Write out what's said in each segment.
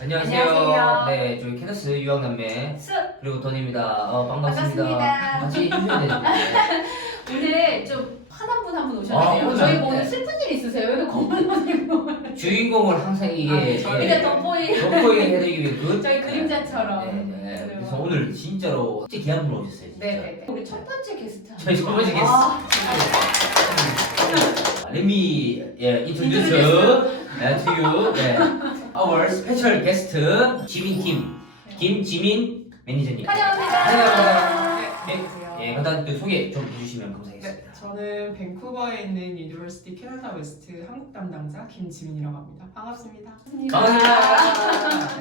안녕하세요. 안녕하세요. 네, 저희 캐너스 유학남매 그리고 돈입니다. 반갑습니다. 반갑습니다. 같이 해주셔야 되는데. 오늘 좀 화난 분 한 분 오셨네요. 아, 저희 뭐 네. 오늘 슬픈 일 있으세요? 왜 이렇게 검은 옷 입고? 주인공을 항상 이게 그러니까 돋보이 돋보이게 해드리기 위해 그 저희 그림자처럼. 네. 그래서 오늘 진짜로 진짜 귀한 분 오셨어요. 진짜. 네네네. 우리 첫 번째 게스트. 저희 첫 번째 게스트. Let me introduce to you our special guest 지민 김지민 매니저님. 환영합니다. 환영합니다. 네, 안녕하세요. 예, 간단 그 소개 좀 해주시면 감사하겠습니다. 네, 저는 밴쿠버에 있는 유니버시티 캐나다 웨스트 한국 담당자 김지민이라고 합니다. 반갑습니다. 반갑습니다.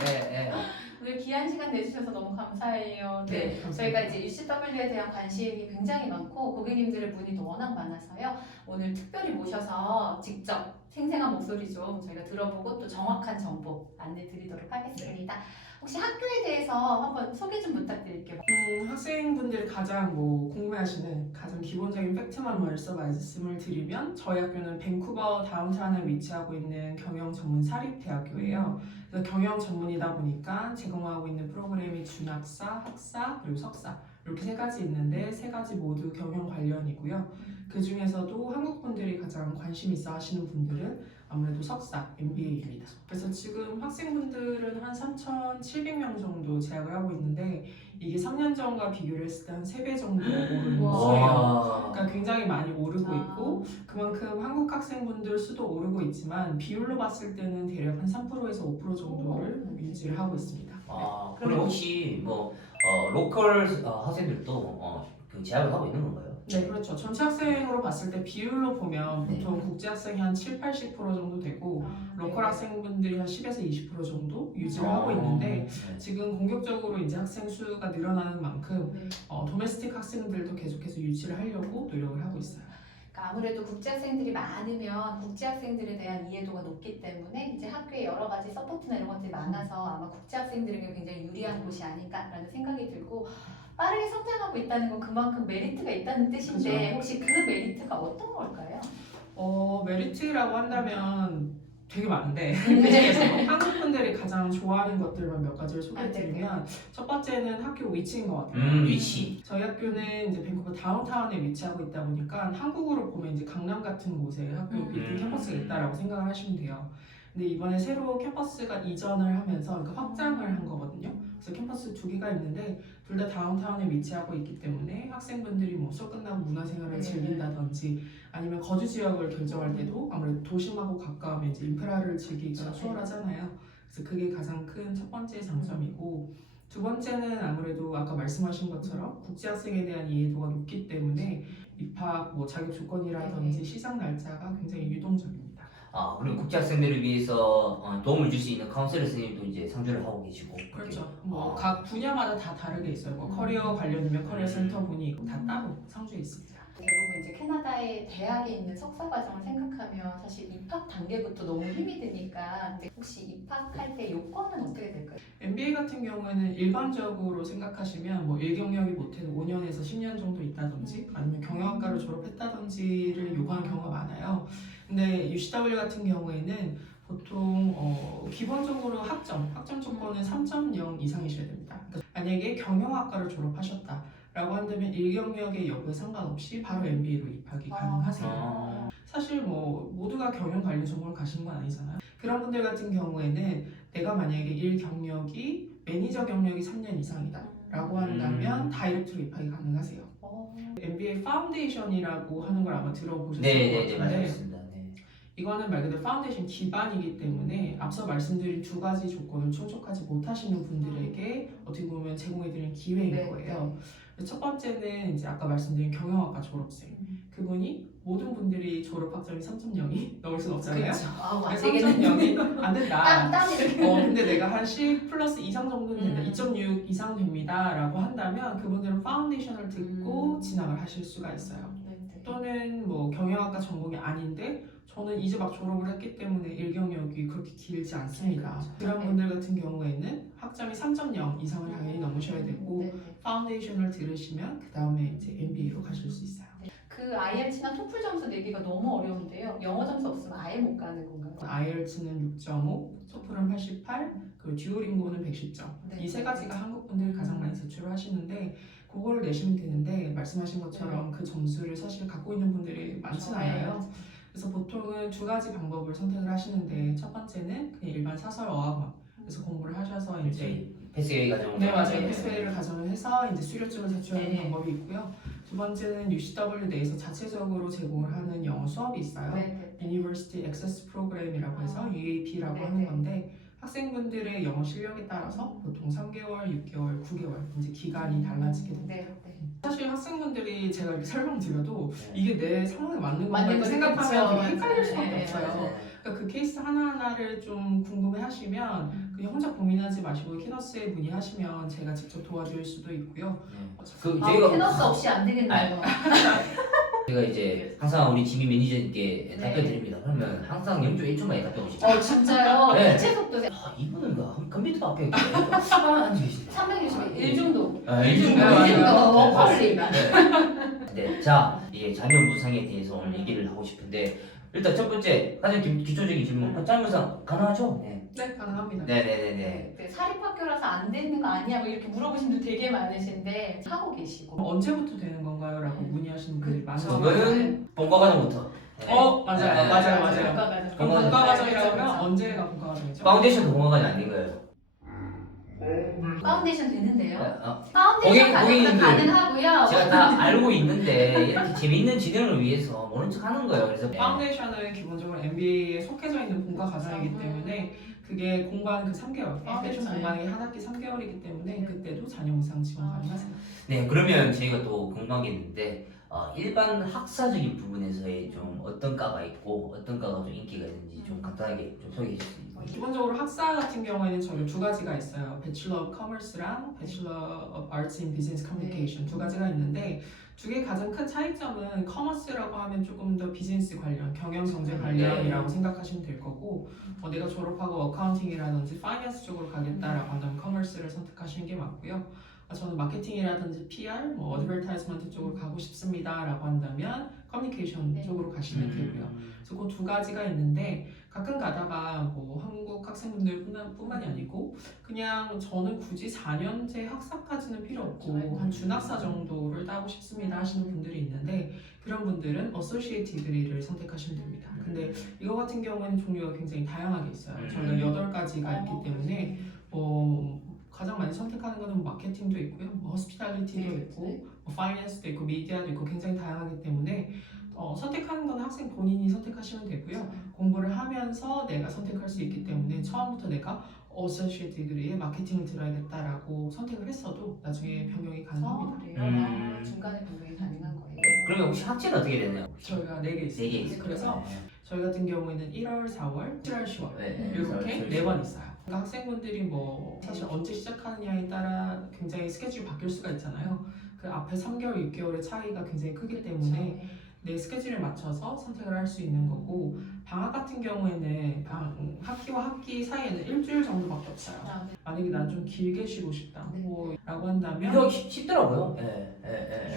네. 오늘 귀한 시간 내주셔서 너무 감사해요. 네. 네, 감사합니다. 저희가 이제 UCW에 대한 관심이 굉장히 많고 고객님들의 문의도 워낙 많아서요. 오늘 특별히 모셔서 직접 생생한 목소리 좀 저희가 들어보고 또 정확한 정보 안내 드리도록 하겠습니다. 혹시 학교에 대해서 한번 소개 좀 부탁드릴게요. 학생분들이 가장 궁금해하시는 가장 기본적인 팩트만 먼저 말씀을 드리면 저희 학교는 밴쿠버 다운타운에 위치하고 있는 경영 전문 사립대학교예요. 그래서 경영 전문이다 보니까 제공하고 있는 프로그램이 준학사, 학사, 그리고 석사 이렇게 세 가지 있는데 세 가지 모두 경영 관련이고요. 그 중에서도 한국 분들이 가장 관심 있어 하시는 분들은 아무래도 석사, MBA입니다. 그래서 지금 학생분들은 한 3,700명 정도 재학을 하고 있는데 이게 3년 전과 비교를 했을 때 한 3배 정도 오른 와. 수예요. 와. 그러니까 굉장히 많이 오르고 아. 있고 그만큼 한국 학생분들 수도 오르고 있지만 비율로 봤을 때는 대략 한 3%에서 5% 정도를 유지를 하고 있습니다. 아, 그럼 혹시 로컬 학생들도 그 재학을 하고 있는 건가요? 네, 그렇죠. 전체 학생으로 봤을 때 비율로 보면 네. 보통 국제 학생이 한 7, 80% 정도 되고 로컬 학생분들이 한 10에서 20% 정도 유지를 하고 있는데 네. 지금 공격적으로 이제 학생 수가 늘어나는 만큼 네. 도메스틱 학생들도 계속해서 유치를 하려고 노력을 하고 있어요. 그러니까 아무래도 국제학생들이 많으면 국제학생들에 대한 이해도가 높기 때문에 이제 학교에 여러 가지 서포트나 이런 것들이 많아서 아마 국제학생들에게 굉장히 유리한 곳이 아닐까라는 생각이 들고 빠르게 성장하고 있다는 건 그만큼 메리트가 있다는 뜻인데 그죠. 혹시 그 메리트가 어떤 걸까요? 메리트라고 한다면 되게 많은데 네. 그중에서 한국 분들이 가장 좋아하는 것들만 몇 가지를 아, 소개해드리면 첫 번째는 학교 위치인 것 같아요. 위치. 저희 학교는 이제 밴쿠버 다운타운에 위치하고 있다 보니까 한국으로 보면 이제 강남 같은 곳에 학교 빌딩 캠퍼스가 있다라고 생각을 하시면 돼요. 근데 이번에 새로 캠퍼스가 이전을 하면서 그러니까 확장을 한 거거든요. 그래서 캠퍼스 2개가 있는데 둘 다 다운타운에 위치하고 있기 때문에 학생분들이 뭐 수업 끝나고 문화생활을 네. 즐긴다든지 아니면 거주 지역을 결정할 때도 아무래도 도심하고 가까우면 이제 인프라를 즐기기가 그렇죠. 수월하잖아요. 그래서 그게 가장 큰 첫 번째 장점이고 두 번째는 아무래도 아까 말씀하신 것처럼 국제학생에 대한 이해도가 높기 때문에 입학 자격 조건이라든지 네. 시작 날짜가 굉장히 유동적입니다. 그리고 국제 학생들을 위해서 도움을 줄 수 있는 카운셀러 선생님도 이제 상주를 하고 계시고. 그렇죠. 아. 각 분야마다 다 다르게 있어요. 커리어 관련이면 커리어 센터 분이 있고 다 따로 상주에 있습니다. 대부분 이제 캐나다의 대학에 있는 석사 과정을 생각하면 사실 입학 단계부터 너무 힘이 드니까 근데 혹시 입학할 때 요건은 어떻게 될까요? MBA 같은 경우에는 일반적으로 생각하시면 1경력이 못해도 5년에서 10년 정도 있다든지 아니면 경영학과를 졸업했다든지를 요구하는 경우가 많아요. 근데 UCW 같은 경우에는 보통 기본적으로 학점 조건은 3.0 이상이셔야 됩니다. 그러니까 만약에 경영학과를 졸업하셨다라고 한다면 1경력의 여부에 상관없이 바로 MBA로 입학이 가능하세요. 사실 모두가 경영 관련 전공을 가신 건 아니잖아요. 그런 분들 같은 경우에는 내가 만약에 1경력이 매니저 경력이 3년 이상이다 라고 한다면 다이렉트로 입학이 가능하세요. MBA 파운데이션이라고 하는 걸 아마 들어보셨을 네, 것 같은데 맞습니다. 네. 이거는 말 그대로 파운데이션 기반이기 때문에 앞서 말씀드린 두 가지 조건을 충족하지 못하시는 분들에게 어떻게 보면 제공해드리는 기회인 네, 거예요. 첫 번째는 이제 아까 말씀드린 경영학과 졸업생 그분이 모든 분들이 졸업 학점이 3.0이 넘을 순 없잖아요. 그렇죠. 안 3.0이 안 된다. 땀 이렇게. 근데 내가 한 10 플러스 이상 정도는 된다. 2.6 이상 됩니다. 라고 한다면 그분들은 파운데이션을 듣고 진학을 하실 수가 있어요. 또는 경영학과 전공이 아닌데 저는 이제 막 졸업을 했기 때문에 일경력이 그렇게 길지 않습니다. 그런 분들 같은 경우에는 학점이 3.0 이상을 당연히 넘으셔야 되고 파운데이션을 들으시면 그 다음에 이제 MBA로 가실 수 있어요. 그 IELTS나 토플 점수 내기가 너무 어려운데요. 영어 점수 없으면 아예 못 가는 건가요? IELTS는 6.5, 토플은 88, 그리고 듀오링고는 110점. 네. 이 세 가지가 한국 분들이 가장 많이 제출을 하시는데 그걸 내시면 되는데 말씀하신 것처럼 그 점수를 사실 갖고 있는 분들이 많진 않아요. 그래서 보통은 두 가지 방법을 선택을 하시는데 첫 번째는 그냥 일반 사설 어학원 그래서 공부를 하셔서 이제 패스웨이 과정. 네 맞아요. 패스웨이를 가정을 해서 이제 수료증을 제출하는 네. 방법이 있고요. 두 번째는 UCW 내에서 자체적으로 제공을 하는 영어 수업이 있어요. University Access Program이라고 해서 UAP라고 네, 하는 네. 건데 학생분들의 영어 실력에 따라서 보통 3개월, 6개월, 9개월 이제 기간이 달라지게 됩니다. 네. 사실 학생분들이 제가 이렇게 설명드려도 네. 이게 내 상황에 맞는 건가 맞는 이렇게 건지 생각하면 그쵸. 되게 헷갈릴 수밖에 네, 없어요. 맞아요. 그러니까 그 케이스 하나하나를 좀 궁금해하시면 그냥 혼자 고민하지 마시고 키너스에 문의하시면 제가 직접 도와드릴 수도 있고요. 그 아, 저희가 캐너스 없이 안 되겠네요. 제가 이제 항상 우리 지미 매니저님께 답변 드립니다. 그러면 항상 0.1초 만에 답변 오십니다. 진짜요? 네. 대체 속도 이분은 컴퓨터 앞에 앉아 계시다. 360, 1중도. 일 중도. 워커홀릭. 네, 자 이게 자녀 부상에 대해서 오늘 얘기를 하고 싶은데 일단 첫 번째 가장 기초적인 질문. 자녀 부상 가능하죠? 네. 네, 가능합니다. 네네네네. 네, 사립학교라서 안 되는 거 아니야? 뭐 이렇게 물어보신 분들 되게 많으신데 하고 계시고. 언제부터 되는 건가요? 라고 문의하시는 분들이 많아요. 그거는 본과 과정부터. 네. 맞아요. 네. 맞아요. 본과과정. 본과과정. 본과과정이라면 언제가 본과과정이죠? 파운데이션도 본과 과정 아닌 거예요. 파운데이션 되는데요. 어, 파운데이션 고객님들, 가능하고요. 제가 다 알고 있는데 이렇게 재미있는 진행을 위해서 모른 척 하는 거예요. 그래서 파운데이션은 기본적으로 MBA에 속해져 있는 본과 과정이기 그렇죠. 때문에 그게 공부하는 그 3개월, 파운데이션 그렇죠. 공부하는 게 한 학기 3개월이기 때문에 그때도 자녀 무상 지원 가능하세요. 네, 그러면 저희가 또 궁금한 게 있는데 일반 학사적인 부분에서의 좀 어떤 과가 있고 어떤 과가 좀 인기가 있는지 좀 간단하게 좀 소개해 주실 수 있나요? 기본적으로 학사 같은 경우에는 저희 두 가지가 있어요. Bachelor of Commerce랑 Bachelor of Arts in Business Communication 두 가지가 있는데 두 개 가장 큰 차이점은 커머스라고 하면 조금 더 비즈니스 관련, 경영 경제 관련이라고 생각하시면 될 거고 내가 졸업하고 어카운팅이라든지 파이낸스 쪽으로 가겠다라고 한다면 커머스를 선택하시는 게 맞고요. 저는 마케팅이라든지 PR, 어드버타이즈먼트 쪽으로 가고 싶습니다라고 한다면 커뮤니케이션 쪽으로 가시면 되고요. 그래서 그 두 가지가 있는데 가끔 가다가 뭐 한국 학생분들뿐만이 아니고 그냥 저는 굳이 4년제 학사까지는 필요 없고 한 준학사 정도를 따고 싶습니다 하시는 분들이 있는데 그런 분들은 어소시에이트 디그리를 선택하시면 됩니다. 근데 이거 같은 경우에는 종류가 굉장히 다양하게 있어요. 저희가 8가지가 있기 때문에 가장 많이 선택하는 거는 마케팅도 있고요, 호스피탈리티도 있고, 파이낸스도 있고, 미디어도 있고 굉장히 다양하기 때문에 선택하는 건 학생 본인이 선택하시면 되고요. 공부를 하면서 내가 선택할 수 있기 때문에 처음부터 내가 어소시에이트 디그리에 마케팅을 들어야겠다라고 선택을 했어도 나중에 변경이 가능합니다. 그래요? 중간에 변경이 가능한 거예요. 그러면 혹시 학제는 어떻게 되나요? 저희가 4개 있어요. 4개 있어요. 그래서 저희 같은 경우에는 1월, 4월, 7월, 10월 네, 이렇게 4번 있어요. 그러니까 학생분들이 뭐 사실 언제 시작하느냐에 따라 굉장히 스케줄이 바뀔 수가 있잖아요. 그 앞에 3개월, 6개월의 차이가 굉장히 크기 때문에 내 스케줄에 맞춰서 선택을 할 수 있는 거고 방학 같은 경우에는 학기와 학기 사이에는 일주일 정도밖에 없어요. 만약에 난 좀 길게 쉬고 싶다 라고 한다면 이거 쉽더라고요.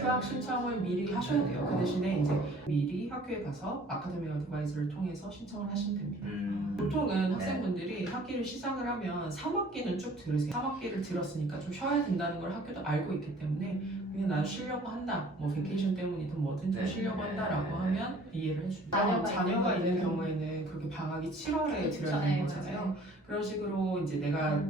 휴학 신청을 미리 하셔야 돼요. 그 대신에 이제 미리 학교에 가서 아카데미 어드바이저를 통해서 신청을 하시면 됩니다. 보통은 학생분들이 학기를 시작을 하면 3학기는 쭉 들으세요. 3학기를 들었으니까 좀 쉬어야 된다는 걸 학교도 알고 있기 때문에 그냥 난 쉬려고 한다. 뭐 베케이션 때문이든 뭐든 좀 쉬려고 한다라고 하면 이해를 해줍니다. 자녀가 있는 경우에는 그렇게 방학이 7월에 들어야 되는 거잖아요. 그런 식으로 이제 내가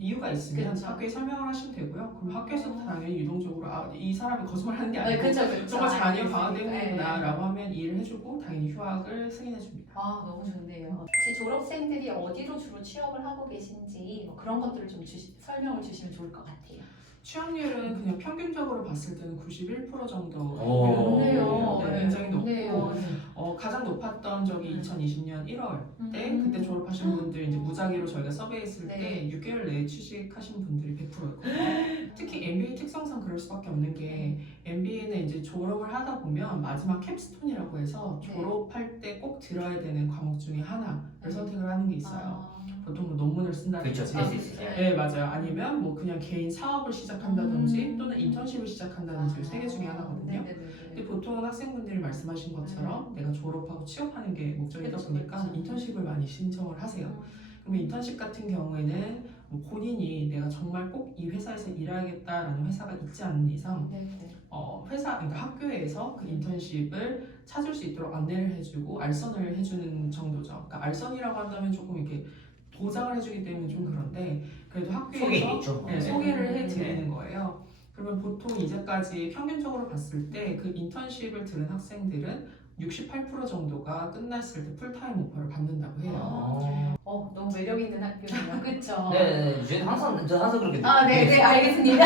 이유가 있으면 학교에 설명을 하시면 되고요. 그럼 학교에서도 당연히 유동적으로 이 사람이 거짓말하는 게 아니고 정말 자녀 방학 때문이구나 라고 하면 이해를 해주고 당연히 휴학을 승인해줍니다. 너무 좋네요. 혹시 졸업생들이 어디로 주로 취업을 하고 계신지 뭐 그런 것들을 좀 설명을 주시면 좋을 것 같아요. 취업률은 그냥 평균적으로 봤을 때는 91% 정도 높네요. 굉장히 높고 좋네요. 가장 높았던 적이 2020년 1월 때 그때 졸업하신 분들 이제 무작위로 저희가 서베이했을 때 6개월 내에 취직하신 분들이 100%였거든요. 특히 MBA 특성상 그럴 수밖에 없는 게 MBA는 이제 졸업을 하다 보면 마지막 캡스톤이라고 해서 졸업할 때 꼭 들어야 되는 과목 중에 하나를 선택을 하는 게 있어요. 보통 뭐 논문을 쓴다든지 그렇죠. 네 맞아요. 아니면 뭐 그냥 개인 사업을 시작한다든지 또는 인턴십을 시작한다든지 3개 중에 하나거든요. 근데 보통은 학생분들이 말씀하신 것처럼 내가 졸업하고 취업하는 게 목적이다 보니까 인턴십을 많이 신청을 하세요. 그러면 인턴십 같은 경우에는 정말 꼭 이 회사에서 일해야겠다라는 회사가 있지 않는 이상 네. 회사 그러니까 학교에서 그 인턴십을 찾을 수 있도록 안내를 해주고 알선을 해주는 정도죠. 그러니까 알선이라고 한다면 조금 이렇게 보장을 해주기 때문에 좀 그런데 그래도 학교에서 소개겠죠. 네, 소개를 해드리는 거예요. 그러면 보통 이제까지 평균적으로 봤을 때 그 인턴십을 들은 학생들은 68% 정도가 끝났을 때 풀타임 오퍼를 받는다고 해요. 너무 매력 있는 학교네요. 그렇죠? 네, 저는 항상 그렇게 네, 알겠습니다.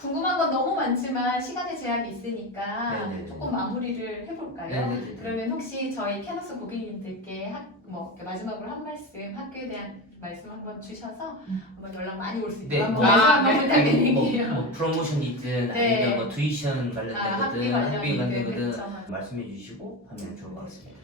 궁금한 건 너무 많지만 시간의 제약이 있으니까 네. 조금 마무리를 해볼까요? 네. 그러면 혹시 저희 캐너스 고객님들께 이렇게 마지막으로 한 말씀, 학교에 대한 말씀 한번 주셔서 한번 연락 많이 올 수 있도록 네, 한번 뭐, 말씀 한번 부탁드릴게요. 뭐 프로모션이든 네. 아니면 뭐 투이션 학비 관련된 거든 학비 관련된 거든 그렇죠. 말씀해 주시고 하면 좋을 것 같습니다.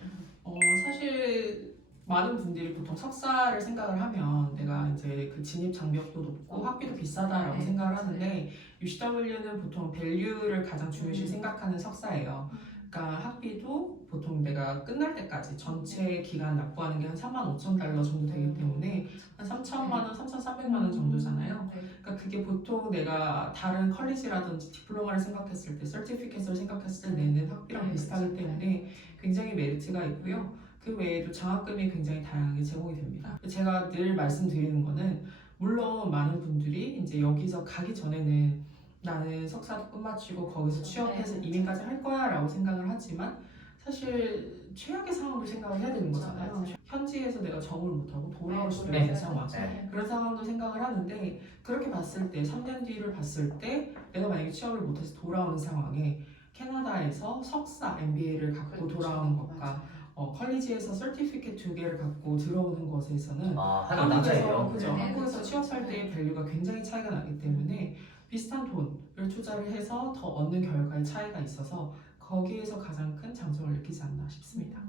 사실 많은 분들이 보통 석사를 생각을 하면 내가 이제 그 진입 장벽도 높고 학비도 비싸다라고 네. 생각을 하는데 UCW는 보통 밸류를 가장 중요시 생각하는 석사예요. 그러니까 학비도 보통 내가 끝날 때까지 전체 기간 납부하는 게 한 35,000달러 정도 되기 때문에 한 3,000만 원, 3,400만 원 정도잖아요. 네. 그러니까 그게 보통 내가 다른 컬리지라든지 디플로마를 생각했을 때, 서티피켓을 생각했을 때 내는 학비랑 비슷하기 때문에 굉장히 메리트가 있고요. 그 외에도 장학금이 굉장히 다양하게 제공이 됩니다. 제가 늘 말씀드리는 거는 물론 많은 분들이 이제 여기서 가기 전에는 나는 석사도 끝마치고 거기서 취업해서 이민까지 할 거야 라고 생각을 하지만 사실 최악의 상황도 생각을 해야 되는 거잖아요. 현지에서 내가 적응을 못하고 돌아올 수도 있는 상황. 그런 상황도 생각을 하는데 그렇게 봤을 때 3년 뒤를 봤을 때 내가 만약에 취업을 못해서 돌아오는 상황에 캐나다에서 석사 MBA를 갖고 돌아오는 것과 컬리지에서 서티피켓 2개를 갖고 들어오는 것에서는 하는 차이요. 그죠. 네, 한국에서 그렇죠. 취업할 때의 밸류가 굉장히 차이가 나기 때문에 비슷한 돈을 투자를 해서 더 얻는 결과의 차이가 있어서 거기에서 가장 큰 장점을 느끼지 않나 싶습니다.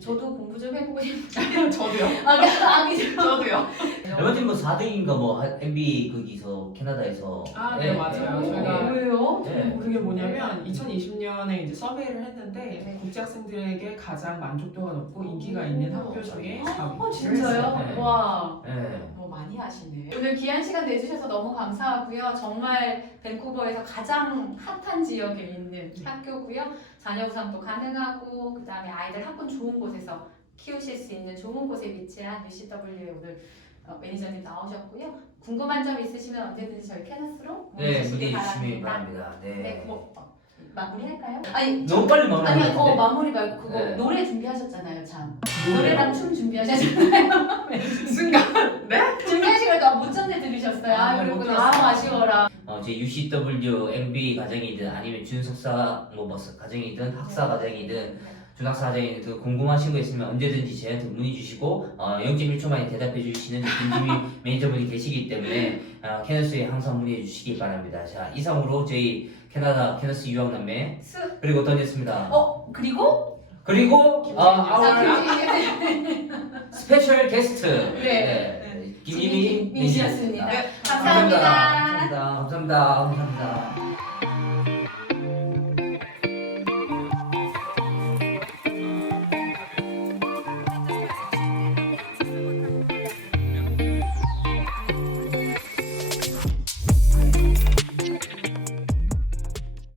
저도 공부 좀 해보고 싶어요. 저도요. 아기죠. 저도요. 에버튼 뭐 4등인가 뭐 MBA 거기서 캐나다에서 네, 맞아요. 저희가 왜요? 네. 그게 뭐냐면 2020년에 이제 서베이를 했는데 네. 국제 학생들에게 가장 만족도가 높고 인기가 있는 학교 중에 4위. 진짜요? 네. 와. 네. 많이 하시네. 오늘 귀한 시간 내주셔서 너무 감사하고요. 정말 밴쿠버에서 가장 핫한 지역에 있는 학교고요. 자녀 구상도 가능하고 그 다음에 아이들 학군 좋은 곳에서 키우실 수 있는 좋은 곳에 위치한 UCW에 오늘 매니저님 나오셨고요. 궁금한 점 있으시면 언제든지 저희 캐너스로 네, 문의 문의 주시기 주시면 바랍니다. 바랍니다. 네, 네. 마무리할까요? 아니 너무 빨리 마무리. 아니 마무리 말고 그거 네. 노래 준비하셨잖아요, 참. 노래요? 노래랑 춤 준비하셨잖아요. 순간 준비하시니까 못 전해드리셨어요. 그리고 너무 아쉬워라. 제 UCW MBA 과정이든 아니면 준석사 뭐 과정이든 학사 과정이든 준학사 과정이든 궁금하신 거 있으면 언제든지 저희한테 문의 주시고 0.1초 만에 대답해 주시는 김지미 매니저분이 계시기 때문에 캐너스에 항상 문의해 주시기 바랍니다. 자, 이상으로 저희 캐나다 캐너스 유학남매 그리고 던졌습니다. 그리고 스페셜 게스트 김지미 민씨였습니다. 네. 감사합니다. 감사합니다.